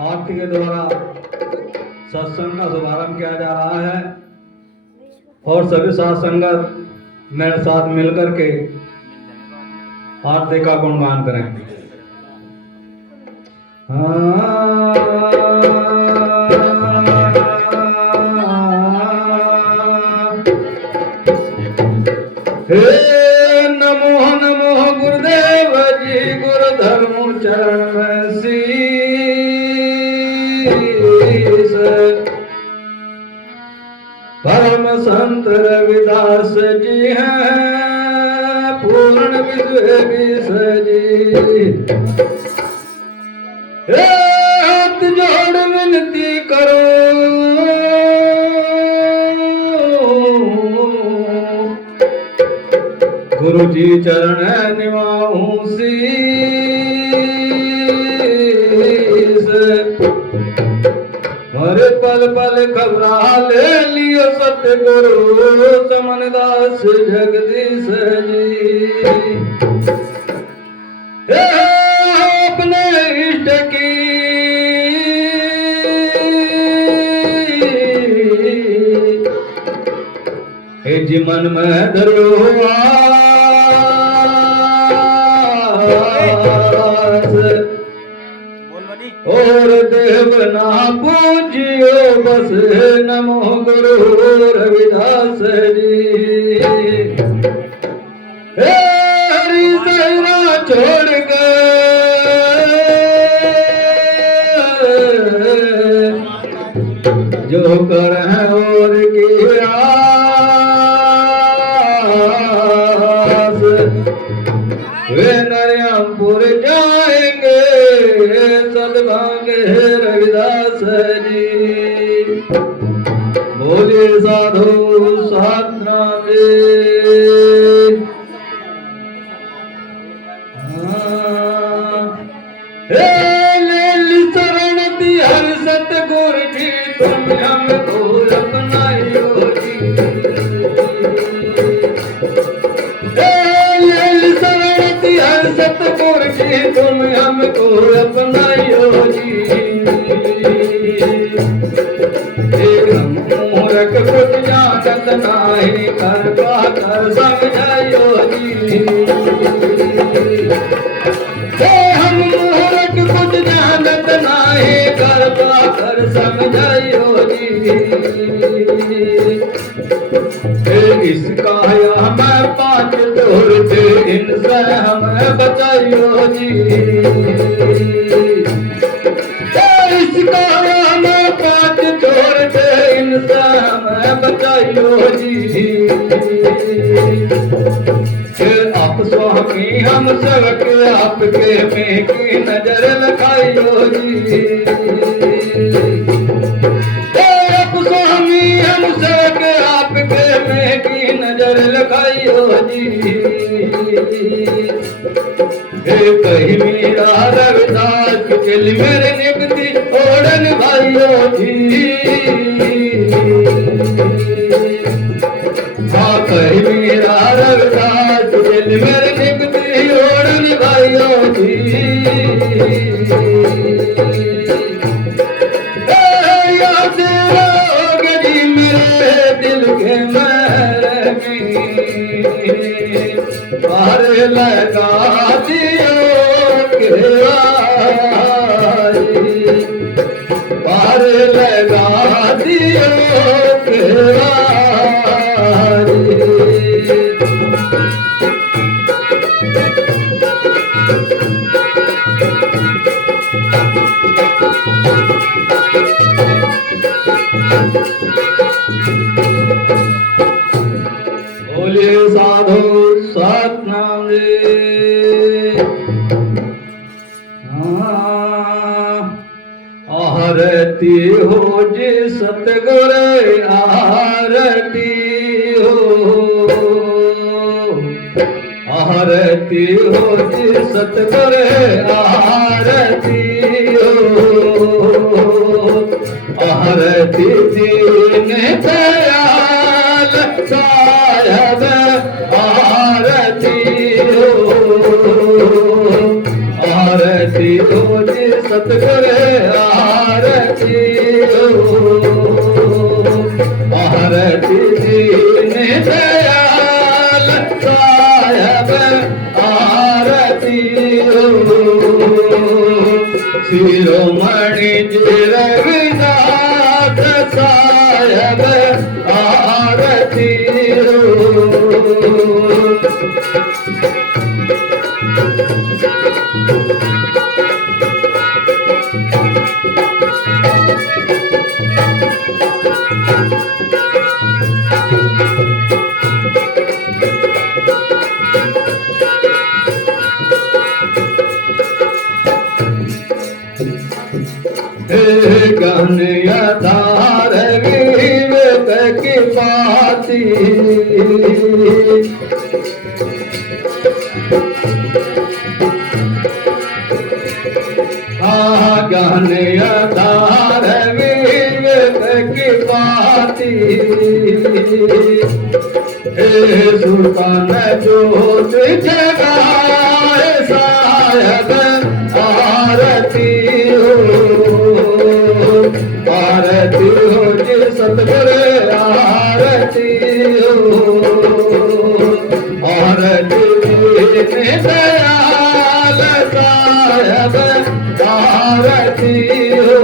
आरती के द्वारा सत्संग का शुभारंभ किया जा रहा है और सभी साथ संगत मेरे साथ मिलकर के आरती का गुणगान करें। हे नमो नमो गुरुदेव जी गुरु धर्म चरण में शीश। परम संत रविदास जी हैं पूर्ण विश्व जी। हाथ जोड़ विनती करो गुरु जी चरण निभाऊं शीश। हरे पल पल खबरा ले लियो सतगुरु समनदास जगदीश जी। अपने इष्ट की मन में धरो और देव ना पूजियो बस नमो गुरु रविदास जी। हरि सहरा छोड़ कर जो कर है और की आस वे नरियामपुर जाएंगे सदभागे रविदास जी। बोले साधु साधना शरण दी हर सतगुर जी तुम हमको अपनाइयो जी। शरण दी हर सतगुर जी तुम हमको अपनाइयो जी। मूर्ख कुछ जानत नाही कर पाकर समझाइयो जी। हम मूर्ख कुछ जानत नाही कर पाकर समझाइयो जी। इसका हमें पाँच तोड़ते इनसे हमें बचाइयो जी। इसका हमें पाँच तोड़ते इनसे हमें बचाइयो जी। आप स्वामी हम सेवक आपके में की नजर लगाइयो जी। आप स्वामी हम सेवक आपके में की नजर लगाइयो जी। कहीं मेरा रविदास चल मेरे निकती ओढ़न भाइयो जी। हाँ कहीं मेरा रविदास चल मेरे निकती ओढ़न भाइयो जी। याद गरी मेरे दिल के महरमी पार लगा दियो के पार लगा दियो के बोले साधु सतनाम आरती हो जी सतगुर आरती हो। आरती हो जी सतगुर आरती हो। आरती दीन दयाल साहब आरती हो। आरती हो जी सतगुर आरती आरती दीन दयाल साहेब आरती शिरोमणि जी रविदास साहेब आरती कन्याधार विवेक की पाती कन्याधार विवेक की पाती सुल्तान जोत जगाए साहेब आरती आरती हो जी सतगुरु आरती हो आरती दीन दयाल साहेब आरती हो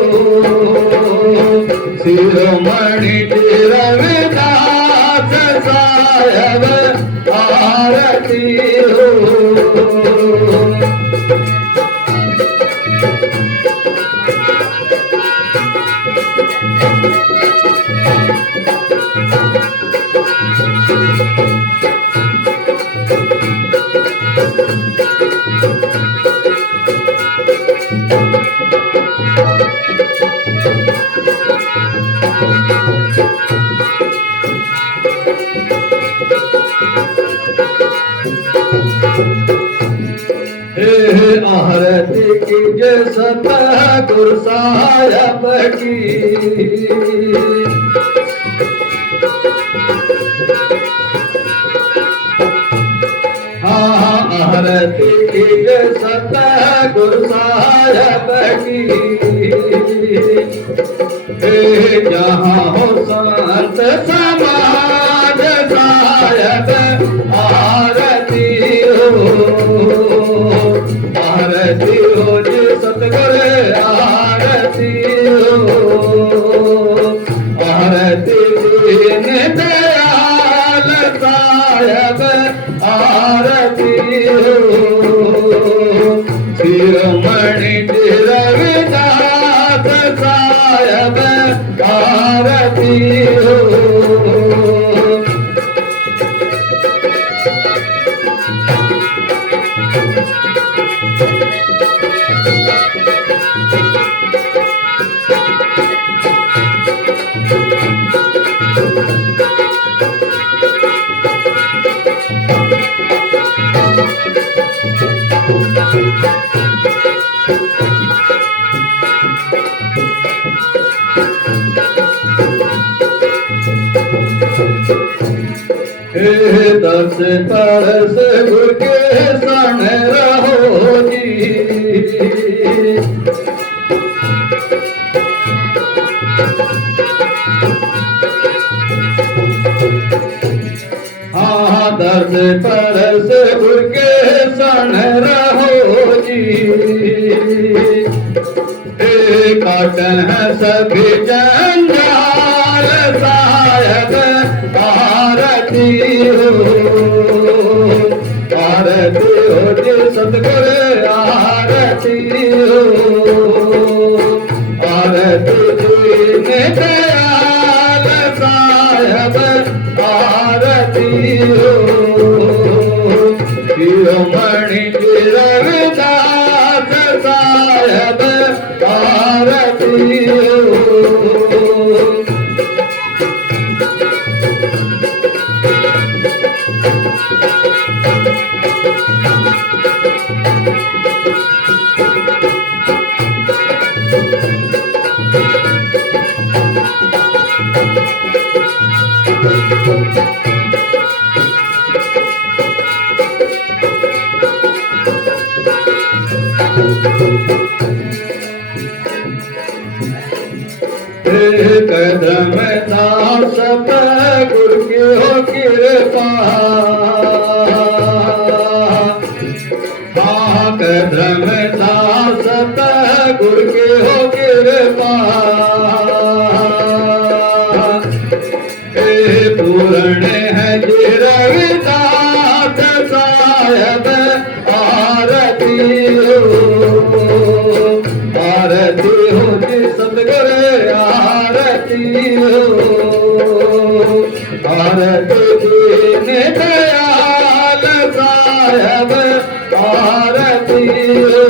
शिरोमणि जी रविदास साहेब आरती हो आरती कीजे सतगुरु साहेब की आरती कीजे सतगुरु साहेब की जहाँ हो संत समाज साहेब आरती हो आरती हो जी सतगुरु आरती हो आरती दीन दयाल साहेब आरती हो शिरोमणि जी रविदास साहेब आरती हो दस परस गुरु के सन रहो जी हाँ दस परस गुरु के सन रहो जी काटन सभी जंजाल साहेब आरती हो आरती हो जी सतगुरु आरती हो आरती दीन दयाल साहेब आरती हो शिरोमणि जी रविदास साहेब आरती हो कदम दास गुर की हो कृपा, कदम दास गुर की हो कृपा, पूर्ण है जी रविदास साहेब आरती हो, आरती हो जी सतगुरु आरती हो, आरती दीन दयाल साहेब आरती हो,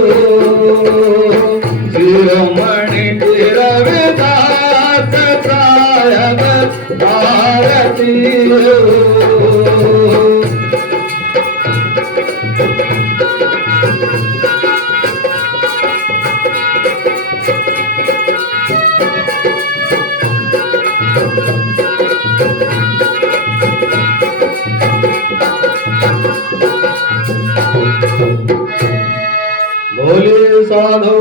शिरोमणि रविदास साहेब आरती हो। बोलिए साधु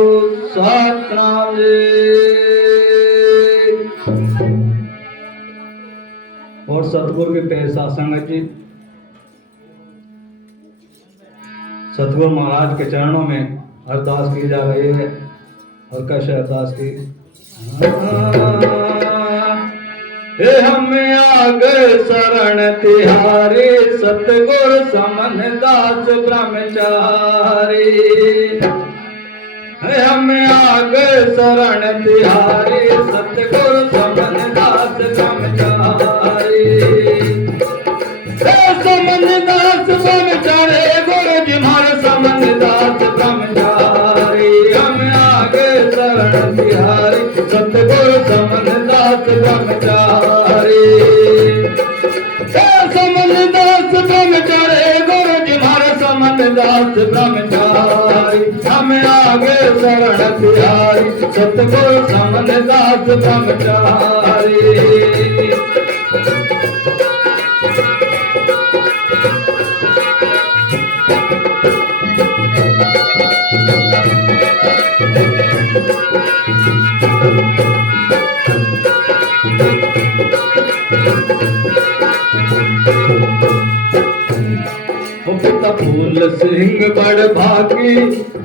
सतनाम जी। और सतगुरु के पैर संगत जी, सतगुरु महाराज के चरणों में अरदास की जा रही है। और कैसे अरदास की? हे हम आग शरण तिहारी, सतगुर समन दास ब्रह्मचारी। हे हम आग शरण तिहारी, सतगुर समन दास ब्रह्मचारी। हे समन दास ब्रह्मचारी, गुरु जी मारे समन दास ब्रह्मचारी। हम आग शरण तिहारी, सतगुर समन दास ब्रह्मचारी। समन दास ब्रह्मचारी, गुरु जी मारे समन दास ब्रह्मचारी। हम आगे शरण तिहारी, सतगुर समन दास ब्रह्मचारी। फूल सिंह बड़ भागी,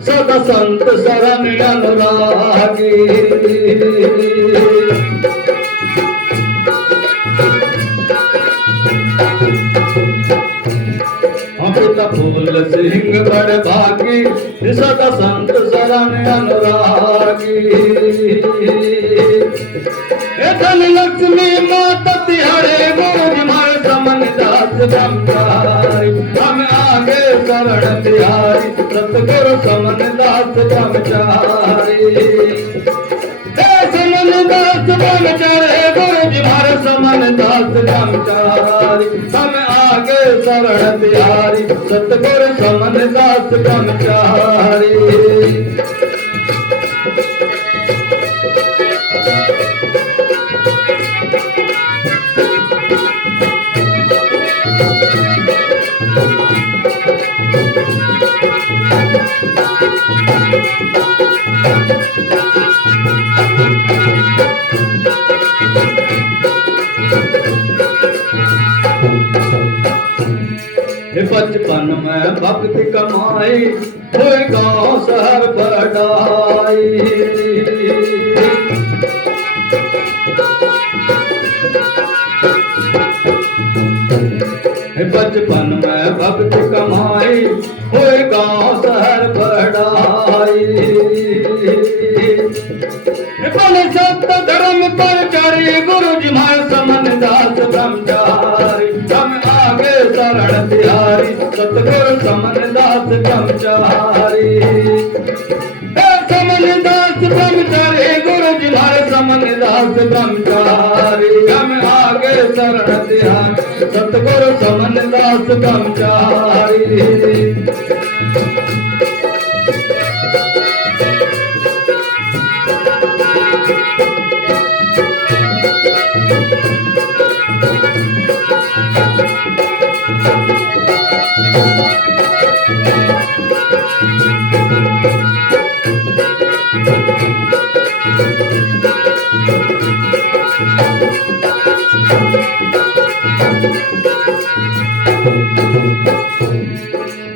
सदा संत शरण अनुरागी। पिता फूल सिंह बड़ भागी, सदा संत शरण अनुरागी। धन लक्ष्मी माता तिहारे, गुरु जी मारे समन दास ब्रह्मचारी। हम आगे शरण तिहारी, सतगुरु समन दास ब्रह्मचारी। समन दास ब्रह्मचारी, गुरु जी मारे समन दास ब्रह्मचारी। हम आगे शरण तिहारी, सतगुरु समन दास ब्रह्मचारी। बचपन में भक्ति कमाई, हुए गांव शहर बढ़ाई। बचपन में भक्ति कमाई, हुए गांव शहर बढ़ाई। बन सत्य धर्म प्रचारी, गुरु जी मारे समन दास ब्रह्मचारी। हम आगे शरण तिहारी, सतगुरु समन दास ब्रह्मचारी। समन दास ब्रह्मचारी, गुरु जी मारे समन दास ब्रह्मचारी। हम आगे शरण तिहारी, सतगुरु समन दास ब्रह्मचारी।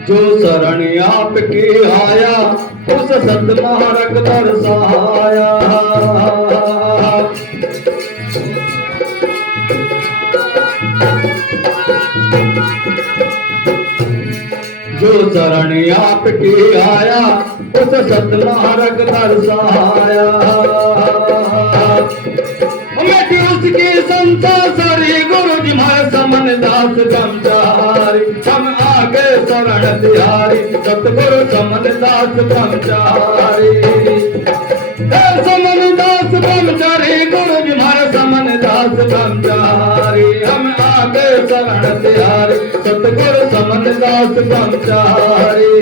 जो शरण आपकी आया उस सतमार्ग दर्शाया। जो शरण आपकी आया उस सतमार्ग दर्शाया। मिटी उसकी संसार सारी गुरु जी माय समन दास ब्रह्मचारी। हम आगे शरण तिहारी सतगुरु समन दास ब्रह्मचारी। समन दास ब्रह्मचारी गुरु जी माय समन दास ब्रह्मचारी। हम आगे शरण तिहारी सतगुरु समन दास ब्रह्मचारी।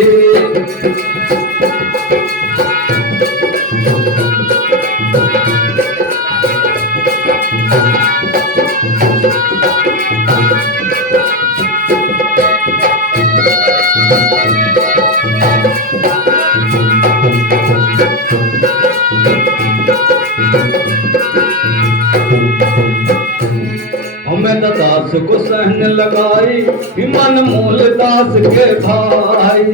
हमें दास को सहन लगाई मन मूल दास के भाई।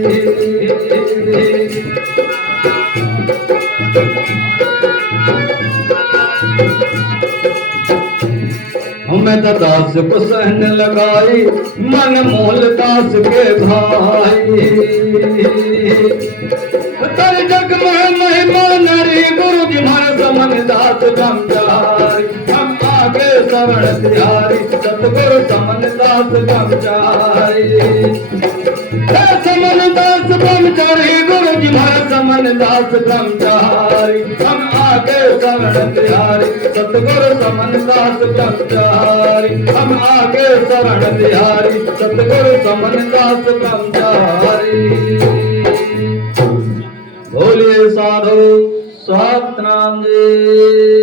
हमें दास को सहन लगाई मन मूल दास के भाई। तर जग में महिमा नरी गुरु जी माय समन दास ब्रह्मचारी। हम आगे शरण तिहारी सतगुरु समन दास ब्रह्मचारी। समन दास ब्रह्मचारी गुरु जी माय समन दास ब्रह्मचारी। हम आगे शरण तिहारी सतगुरु समन दास ब्रह्मचारी। हम आगे शरण तिहारी सतगुरु समन दास ब्रह्मचारी। बोलिए साधु सतनाम जी।